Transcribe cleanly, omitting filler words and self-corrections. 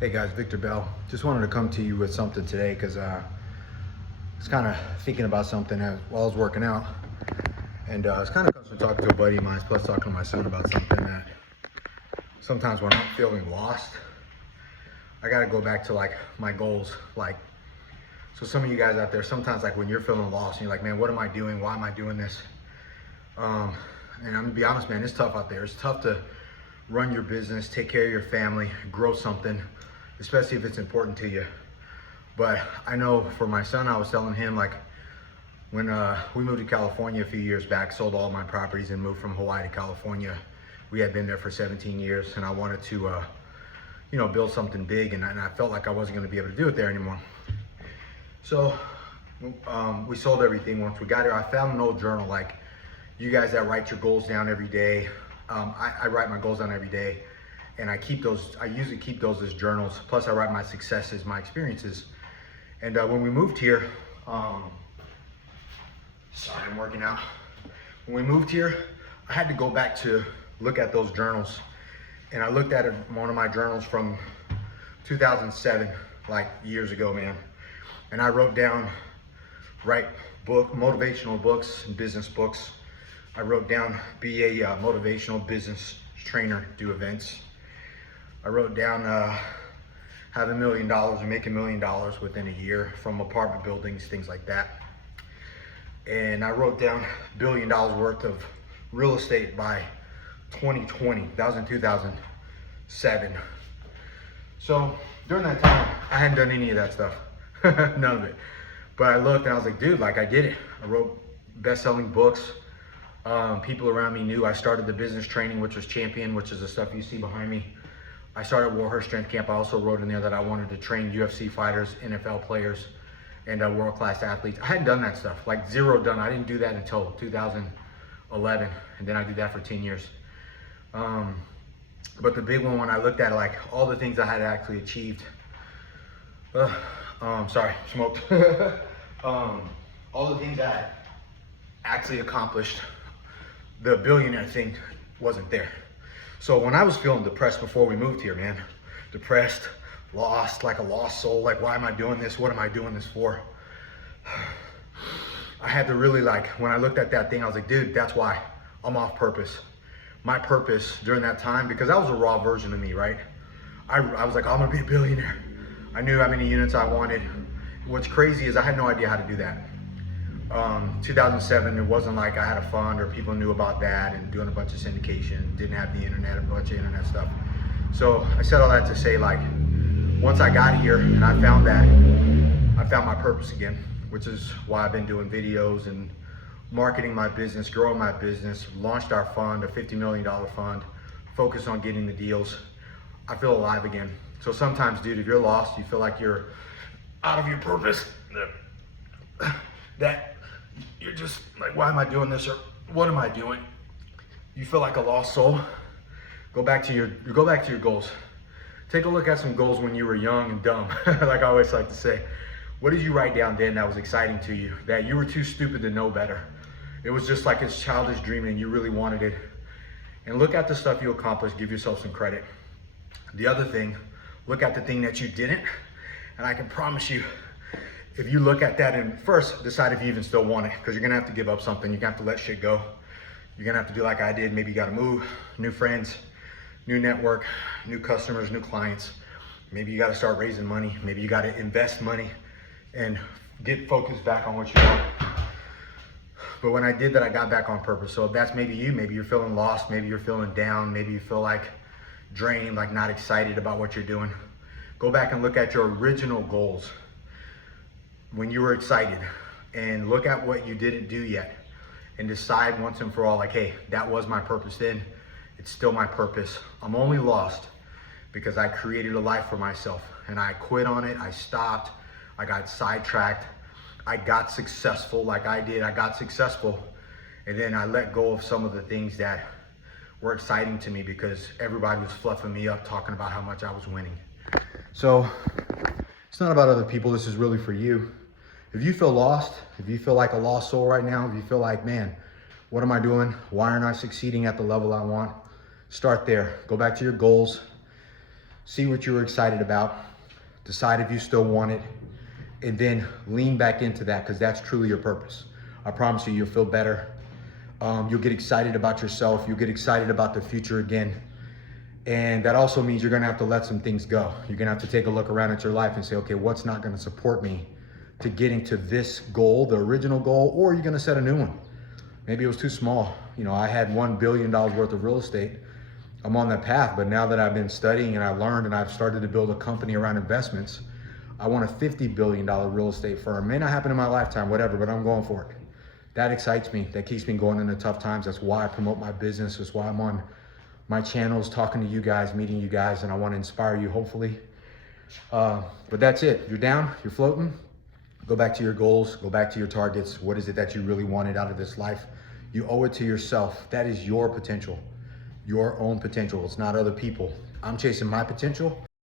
Hey guys, Victor Bell. Just wanted to come to you with something today because I was kind of thinking about something while I was working out. And it's kind of comes from talking to a buddy of mine, plus talking to my son about something that sometimes when I'm feeling lost, I got to go back to like my goals. So some of you guys out there, sometimes like when you're feeling lost and you're like, man, what am I doing? Why am I doing this? And I'm gonna be honest, man, it's tough out there. It's tough to run your business, take care of your family, grow something, especially if it's important to you. But I know for my son, I was telling him like when we moved to California a few years back, sold all my properties and moved from Hawaii to California. We had been there for 17 years and I wanted to, build something big, and I felt like I wasn't gonna be able to do it there anymore. So we sold everything. Once we got here, I found an old journal, like you guys that write your goals down every day. I write my goals down every day, and I usually keep those as journals. Plus I write my successes, my experiences. And when we moved here, sorry, I'm working out. When we moved here, I had to go back to look at those journals. And I looked at one of my journals from 2007, like years ago, man. And I wrote down, motivational books and business books. I wrote down, be a motivational business trainer, do events. I wrote down, have $1 million and make $1 million within a year from apartment buildings, things like that. And I wrote down $1 billion worth of real estate by 2020. That was in 2007. So during that time, I hadn't done any of that stuff, none of it. But I looked and I was like, dude, like I did it. I wrote best-selling books. People around me knew. I started the business training, which was Champion, which is the stuff you see behind me. I started Warhorse Strength Camp. I also wrote in there that I wanted to train UFC fighters, NFL players, and world-class athletes. I hadn't done that stuff, like zero done. I didn't do that until 2011, and then I did that for 10 years. But the big one, when I looked at it, like all the things I had actually achieved, sorry, smoked. All the things that I actually accomplished, the billionaire thing wasn't there. So when I was feeling depressed before we moved here, man, depressed, lost, like a lost soul, like why am I doing this? What am I doing this for? I had to really when I looked at that thing, I was like, dude, that's why I'm off purpose. My purpose during that time, because that was a raw version of me, right? I was like, I'm gonna be a billionaire. I knew how many units I wanted. What's crazy is I had no idea how to do that. 2007, it wasn't like I had a fund or people knew about that and doing a bunch of syndication, didn't have the internet, a bunch of internet stuff. So I said all that to say, like, once I got here and I found my purpose again, which is why I've been doing videos and marketing my business, growing my business, launched our fund, a $50 million fund, focused on getting the deals. I feel alive again. So sometimes, dude, if you're lost, you feel like you're out of your purpose, that you're just like, why am I doing this, or what am I doing? You feel like a lost soul. Go back to your goals. Take a look at some goals when you were young and dumb. Like I always like to say, what did you write down then that was exciting to you, that you were too stupid to know better? It was just like it's childish dreaming and you really wanted it. And look at the stuff you accomplished, give yourself some credit. The other thing, look at the thing that you didn't, and I can promise you, if you look at that and first decide if you even still want it, because you're gonna have to give up something. You're gonna have to let shit go. You're gonna have to do like I did. Maybe you gotta move, new friends, new network, new customers, new clients. Maybe you gotta start raising money. Maybe you gotta invest money and get focused back on what you want. But when I did that, I got back on purpose. So if that's maybe you, maybe you're feeling lost, maybe you're feeling down, maybe you feel like drained, like not excited about what you're doing. Go back and look at your original goals when you were excited, and look at what you didn't do yet and decide once and for all, like, hey, that was my purpose then, it's still my purpose. I'm only lost because I created a life for myself and I quit on it. I stopped, I got sidetracked, I got successful like I did. I got successful, and then I let go of some of the things that were exciting to me because everybody was fluffing me up, talking about how much I was winning. So it's not about other people, this is really for you. If you feel lost, if you feel like a lost soul right now, if you feel like, man, what am I doing? Why aren't I succeeding at the level I want? Start there. Go back to your goals. see what you're excited about, decide if you still want it, and then lean back into that, because that's truly your purpose. I promise you, you'll feel better. You'll get excited about yourself. You'll get excited about the future again. And that also means you're gonna have to let some things go. You're gonna have to take a look around at your life and say, okay, what's not gonna support me to getting to this goal, the original goal, or you're gonna set a new one. Maybe it was too small. You know, I had $1 billion worth of real estate. I'm on that path, but now that I've been studying and I learned and I've started to build a company around investments, I want a $50 billion real estate firm. May not happen in my lifetime, whatever, but I'm going for it. That excites me. That keeps me going in the tough times. That's why I promote my business. That's why I'm on my channels, talking to you guys, meeting you guys, and I want to inspire you, hopefully. But that's it. You're down, you're floating. Go back to your goals, go back to your targets. What is it that you really wanted out of this life? You owe it to yourself. That is your potential, your own potential. It's not other people. I'm chasing my potential.